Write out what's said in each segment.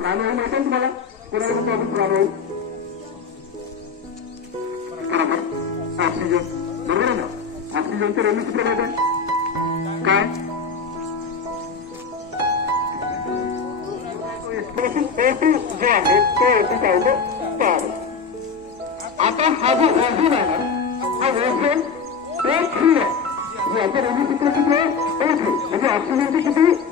प्राणवायू माहिती आहे तुम्हाला कोणाला म्हणतो आपण प्राणवायू बरोबर ऑक्सिजन बरोबर आहे ना ऑक्सिजनचं रेणूसूत्र माहिती आहे काय एक्सप्रेशन A2 जे आहे ते A2 पाहिलं तर आता हा जो ओझोन आहे हा ओझोन O3 आहे याचं रेणूसूत्र किती आहे O3 म्हणजे ऑक्सिजनचे किती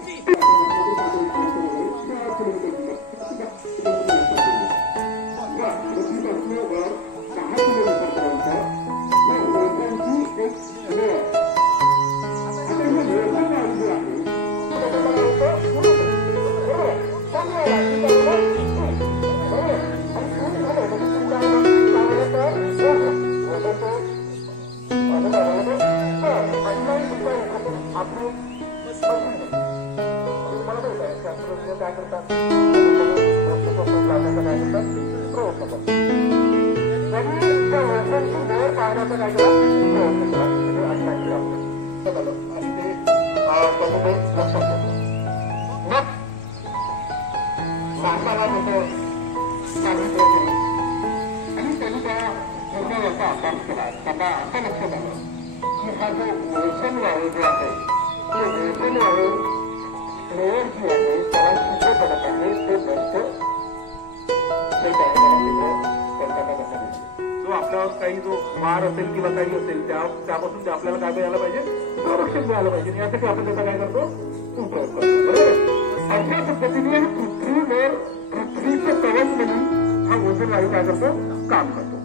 काही जो वार असेल किंवा काही असेल त्यापासून ते आपल्याला काय मिळालं पाहिजे संरक्षण मिळालं पाहिजे यासाठी आपण त्याचा काय करतो प्रयोग करतो बरोबर अशा पद्धतीने पृथ्वीवर पृथ्वीचं कवच म्हणून हा ओझोन वायू काय करतो काम करतो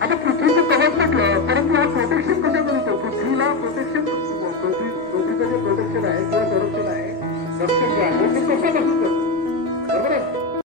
आता पृथ्वीचं कवच म्हटलं परंतु हा प्रोटेक्शन कसं मिळतो पृथ्वीला प्रोटेक्शन पृथ्वीचं जे प्रोटेक्शन आहे किंवा संरक्षण आहे रक्षण जे आहे ते कशापासून